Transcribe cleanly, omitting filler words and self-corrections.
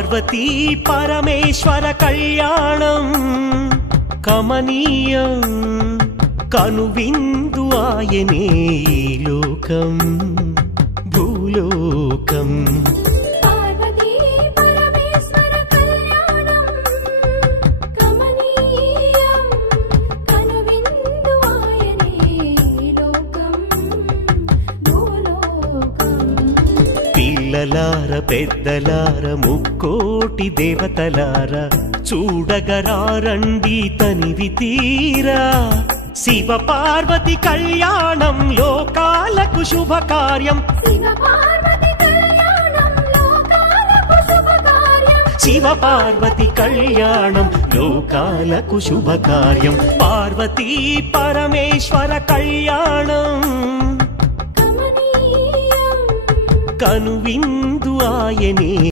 పార్వతీ పరమేశ్వర కళ్యాణం కమనీయం కనువిందు ఆయనే ఈ లోకం భూలోకం పార్వతీ పరమేశ్వర కళ్యాణం కమనీయం కనువిందు ఆయనే ఈ లోకం భూలోకం పిల్లలార పెద్దలార ముక్కోటి దేవతలార చూడగరారండి తనివి తీరా శివ పార్వతి కళ్యాణం లోకాలకు శుభకార్యం శివ పార్వతి కళ్యాణం లోకాలకు శుభకార్యం శివ పార్వతి కళ్యాణం లోకాలకు శుభకార్యం పార్వతీ పరమేశ్వర కళ్యాణం కమనీయం కనువిందు ఆయనే